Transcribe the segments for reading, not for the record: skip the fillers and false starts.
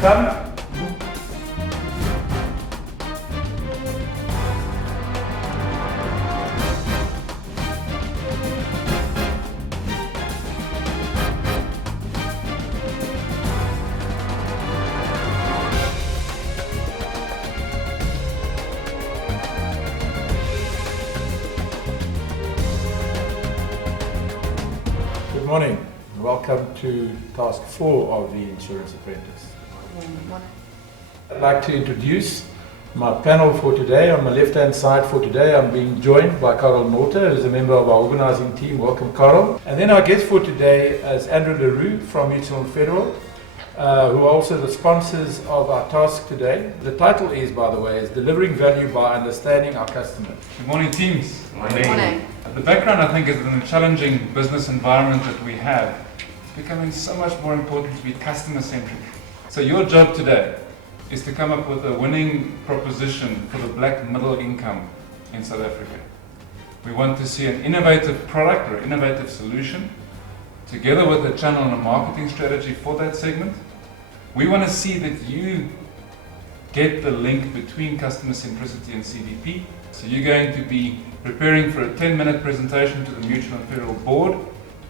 Come. Good morning. Welcome to task 4 of the Insurance Apprentice. I'd like to introduce my panel for today. On my left-hand side for today, I'm being joined by Karel Norte, who's a member of our organizing team. Welcome, Karel. And then our guest for today is Andrew LaRue from Mutual and Federal, who are also the sponsors of our task today. The title is, by the way, is Delivering Value by Understanding Our Customer. Good morning, teams. Good morning. The background, I think, is in the challenging business environment that we have. It's becoming so much more important to be customer-centric. So your job today is to come up with a winning proposition for the black middle income in South Africa. We want to see an innovative product or innovative solution together with a channel and a marketing strategy for that segment. We want to see that you get the link between customer centricity and CVP. So you're going to be preparing for a 10-minute presentation to the Mutual and Federal Board.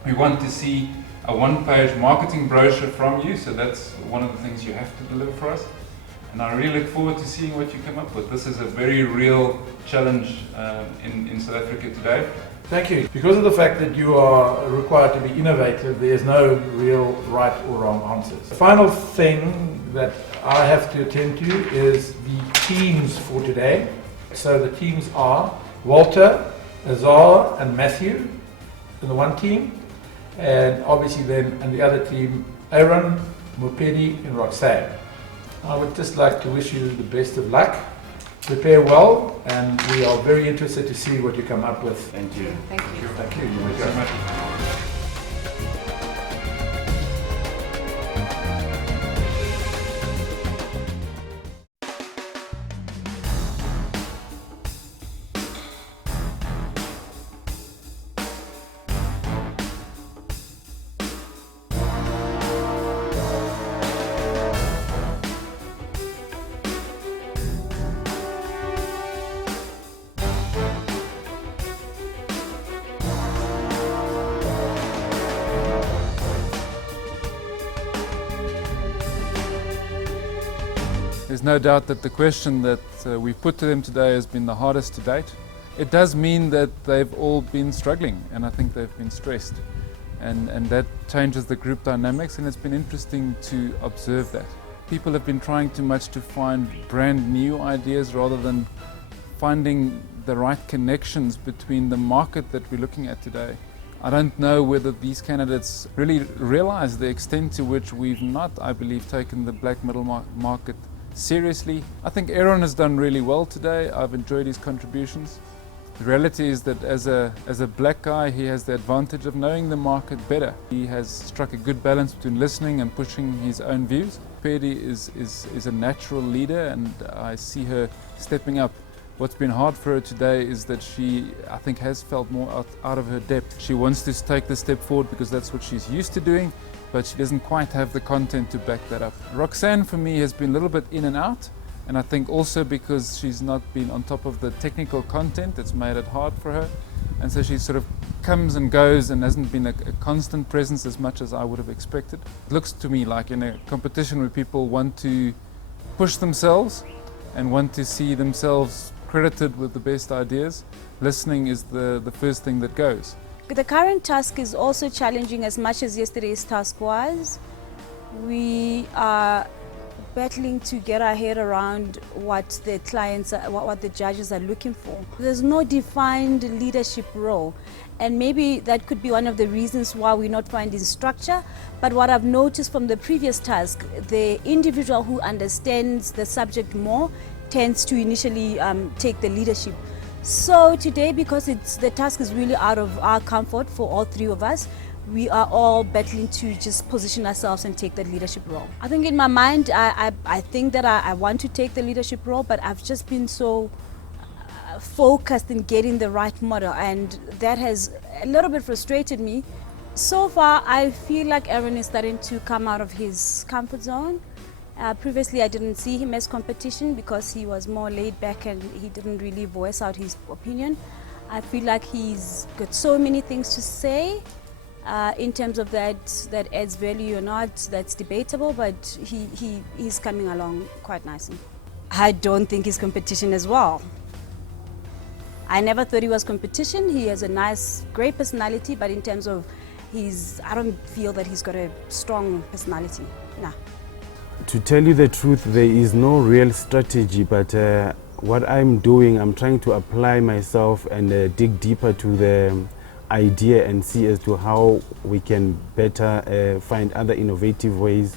We want to see a one-page marketing brochure from you, so that's one of the things you have to deliver for us. And I really look forward to seeing what you come up with. This is a very real challenge in South Africa today. Thank you. Because of the fact that you are required to be innovative, there's no real right or wrong answers. The final thing that I have to attend to is the teams for today. So the teams are Walter, Azar and Matthew in the one team, and obviously then in the other team, Aaron, Mopedi and Roxanne. I would just like to wish you the best of luck. Prepare well, and we are very interested to see what you come up with. Thank you. Thank you. Thank you. Thank you so much. There's no doubt that the question that we've put to them today has been the hardest to date. It does mean that they've all been struggling, and I think they've been stressed. And that changes the group dynamics, and it's been interesting to observe that. People have been trying too much to find brand new ideas rather than finding the right connections between the market that we're looking at today. I don't know whether these candidates really realize the extent to which we've not, I believe, taken the black middle market seriously. I think Aaron has done really well today. I've enjoyed his contributions. The reality is that as a black guy, he has the advantage of knowing the market better. He has struck a good balance between listening and pushing his own views. Pedi is a natural leader, and I see her stepping up. What's been hard for her today is that she, I think, has felt more out of her depth. She wants to take the step forward because that's what she's used to doing, but she doesn't quite have the content to back that up. Roxanne, for me, has been a little bit in and out, and I think also because she's not been on top of the technical content, that's made it hard for her. And so she sort of comes and goes and hasn't been a constant presence as much as I would have expected. It looks to me like in a competition where people want to push themselves and want to see themselves credited with the best ideas, listening is the first thing that goes. The current task is also challenging as much as yesterday's task was. We are battling to get our head around what the clients, what the judges are looking for. There's no defined leadership role, and maybe that could be one of the reasons why we're not finding structure. But what I've noticed from the previous task, the individual who understands the subject more tends to initially take the leadership. So today, because the task is really out of our comfort for all three of us, we are all battling to just position ourselves and take that leadership role. I think in my mind, I think that I want to take the leadership role, but I've just been so focused in getting the right model, and that has a little bit frustrated me. So far, I feel like Aaron is starting to come out of his comfort zone, Previously, I didn't see him as competition because he was more laid back and he didn't really voice out his opinion. I feel like he's got so many things to say in terms of that adds value or not, that's debatable, but he's coming along quite nicely. I don't think he's competition as well. I never thought he was competition. He has a nice, great personality, but in terms of I don't feel that he's got a strong personality. Nah. To tell you the truth, there is no real strategy, but what I'm doing, I'm trying to apply myself and dig deeper to the idea and see as to how we can better find other innovative ways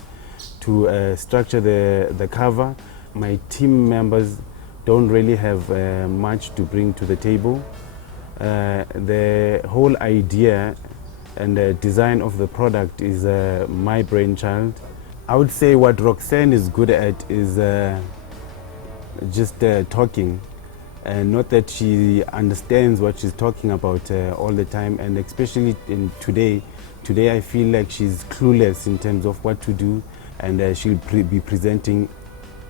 to structure the cover. My team members don't really have much to bring to the table. The whole idea and the design of the product is my brainchild. I would say what Roxanne is good at is just talking, and not that she understands what she's talking about all the time, and especially in today I feel like she's clueless in terms of what to do, and she'll be presenting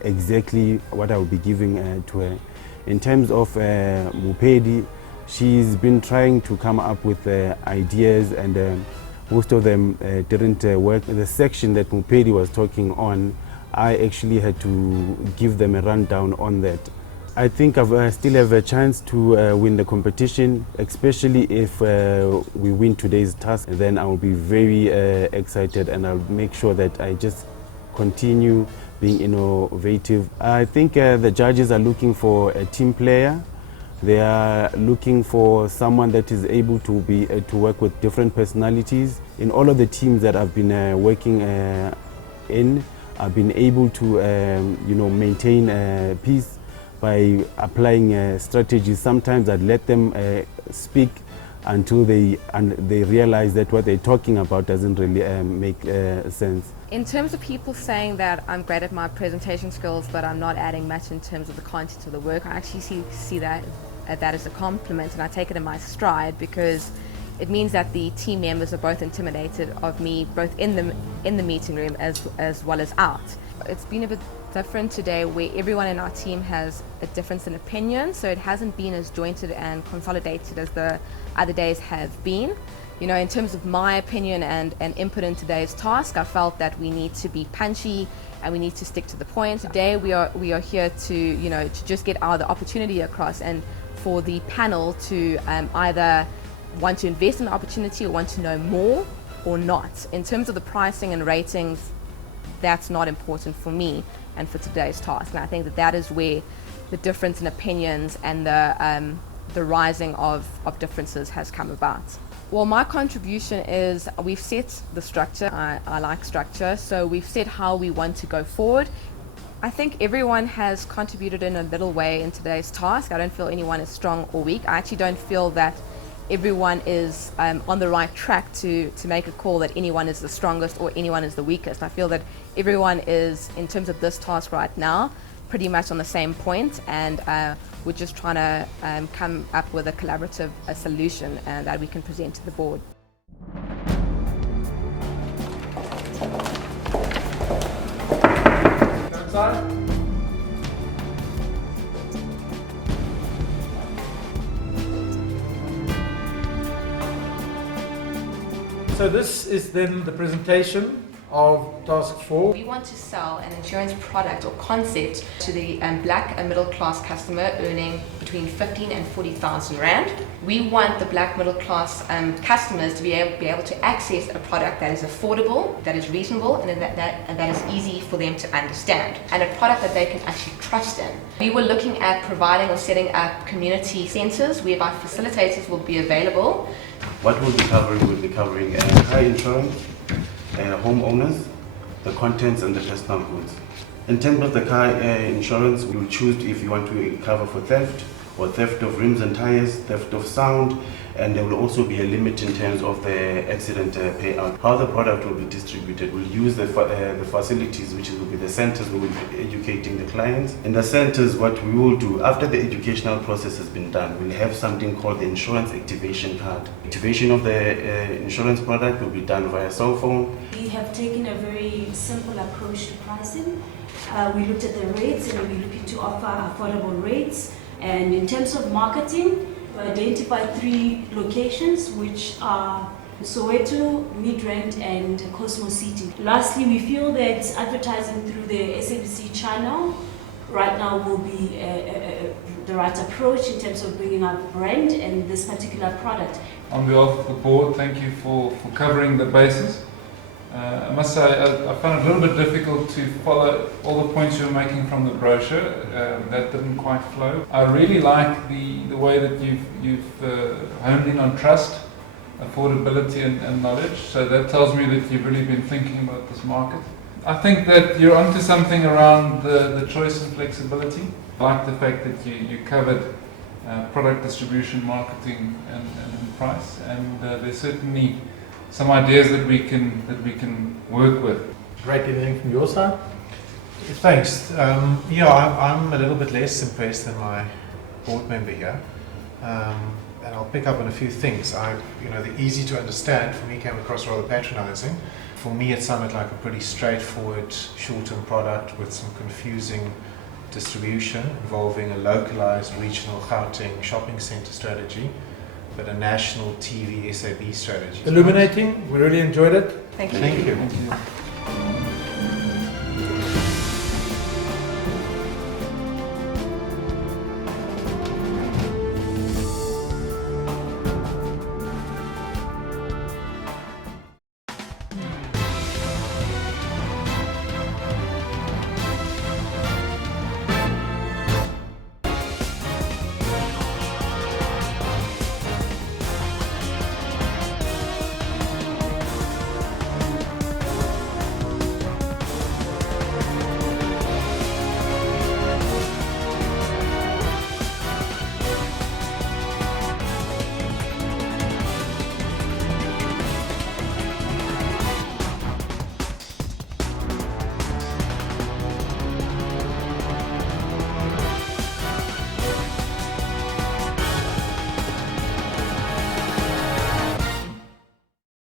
exactly what I will be giving to her. In terms of Mupedi, she's been trying to come up with ideas, and most of them didn't work. The section that Mupedi was talking on, I actually had to give them a rundown on that. I think I still have a chance to win the competition, especially if we win today's task. Then I will be very excited, and I'll make sure that I just continue being innovative. I think the judges are looking for a team player. They are looking for someone that is able to work with different personalities. In all of the teams that I've been working in, I've been able to maintain peace by applying strategies. Sometimes I'd let them speak until they realize that what they're talking about doesn't really make sense. In terms of people saying that I'm great at my presentation skills, but I'm not adding much in terms of the content of the work, I actually see that as a compliment, and I take it in my stride, because it means that the team members are both intimidated of me, both in the meeting room as well as out. It's been a bit different today, where everyone in our team has a difference in opinion, so it hasn't been as jointed and consolidated as the other days have been. You know, in terms of my opinion and input in today's task, I felt that we need to be punchy and we need to stick to the point. Today we are here to just get the opportunity across, and for the panel to either want to invest in the opportunity or want to know more or not. In terms of the pricing and ratings, that's not important for me and for today's task. And I think that is where the difference in opinions and the rising of differences has come about. Well, my contribution is we've set the structure. I like structure, so we've set how we want to go forward. I think everyone has contributed in a little way in today's task. I don't feel anyone is strong or weak. I actually don't feel that everyone is on the right track to make a call that anyone is the strongest or anyone is the weakest. I feel that everyone is, in terms of this task right now, pretty much on the same point, and we're just trying to come up with a collaborative solution that we can present to the board. So this is then the presentation of Task 4. We want to sell an insurance product or concept to the black and middle class customer earning between 15 and 40,000 Rand. We want the black middle class customers to be able to access a product that is affordable, that is reasonable, and that is easy for them to understand, and a product that they can actually trust in. We were looking at providing or setting up community centres whereby facilitators will be available. What we'll be covering car insurance, homeowners, the contents and the personal goods. In terms of the car insurance, we'll choose if you want to cover for theft, or theft of rims and tires, theft of sound, and there will also be a limit in terms of the accident payout. How the product will be distributed, we'll use the facilities, which will be the centers where we'll be educating the clients. In the centers, what we will do, after the educational process has been done, we'll have something called the insurance activation card. Activation of the insurance product will be done via cell phone. We have taken a very simple approach to pricing. We looked at the rates and we're looking to offer affordable rates. And in terms of marketing, we identified 3 locations, which are Soweto, Midrand, and Cosmo City. Lastly, we feel that advertising through the SABC channel right now will be the right approach in terms of bringing up brand and this particular product. On behalf of the board, thank you for covering the bases. I must say I found it a little bit difficult to follow all the points you were making from the brochure. That didn't quite flow. I really like the way that you've honed in on trust, affordability and knowledge. So that tells me that you've really been thinking about this market. I think that you're onto something around the choice and flexibility. I like the fact that you covered product distribution, marketing and price, and there's certainly some ideas that we can work with. Great. Anything from your side? Thanks. I'm a little bit less impressed than my board member here, and I'll pick up on a few things. The easy to understand for me came across rather patronizing. For me, it sounded like a pretty straightforward, short-term product with some confusing distribution involving a localized regional Gauteng shopping center strategy, but a national TV SAB strategy. Illuminating. We really enjoyed it. Thank you. Thank you. Thank you.